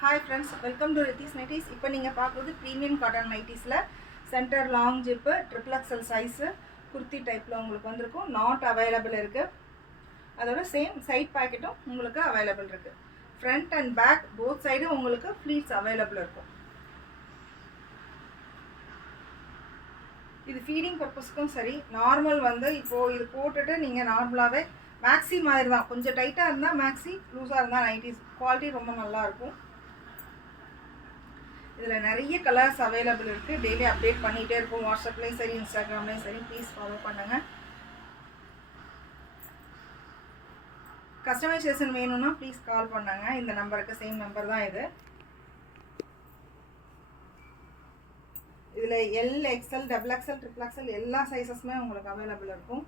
Hi friends, welcome to Rithis Nighties. இப்போ நீங்க பார்க்குறது பிரீமியம் காட்டன் நைட்டிஸ்ல centre long zip triple XL size kurti டைப்ல உங்களுக்கு வந்திருக்கும். நாட் அவைலபிள் இருக்கு. அதோட சேம் சைட் பாக்கெட்டும் உங்களுக்கு அவைலபிள் இருக்கு. Front and back both side உங்களுக்கு ஃப்ளீட்ஸ் அவைலபிள் இருக்கும். இது ஃபீடிங் பர்பஸ்க்கும் சரி, நார்மல் வந்து இப்போ இது போட்டுட்டு நீங்க நார்மலாவே மேக்ஸி மாதிரி தான், கொஞ்சம் டைட்டா இருந்தா மேக்ஸி, லூஸா இருந்தா நைட்டிஸ். குவாலிட்டி ரொம்ப நல்லா இருக்கும். இதில் நிறைய கலர்ஸ் அவைலபிள் இருக்குது. டெய்லி அப்டேட் பண்ணிகிட்டே இருக்கும். வாட்ஸ்அப்லேயும் சரி, இன்ஸ்டாகிராம்லேயும் சரி, ப்ளீஸ் ஃபாலோ பண்ணுங்கள். கஸ்டமைசேஷன் வேணும்னா ப்ளீஸ் கால் பண்ணுங்க. இந்த நம்பருக்கு சேம் நம்பர் தான் இது. இதில் L, XL, double XL, triple XL எல்லா சைஸஸுமே உங்களுக்கு அவைலபிள் இருக்கும்.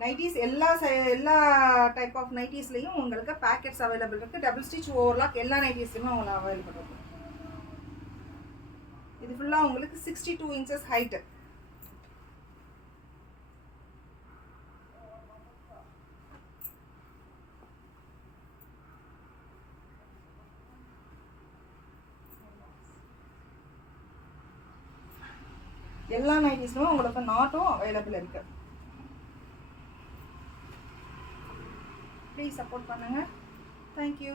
நைட்டிஸ் எல்லா டைப் ஆஃப் நைட்டிஸ்லையும் உங்களுக்கு பேக்கெட்ஸ் அவைலபிள் இருக்குது. டபுள் ஸ்டிச் ஓவர்லாக் எல்லா நைட்டிஸ்லையுமே உங்களுக்கு அவைலபிள் இருக்கும். இது ஃபுல்லாக உங்களுக்கு 62 inches ஹைட்டு. எல்லா நைட்டிஸ்லுமே உங்களுக்கு நாட்டும் அவைலபிள் இருக்கு. ப்ளீஸ் சப்போர்ட் பண்ணுங்க. தேங்க்யூ.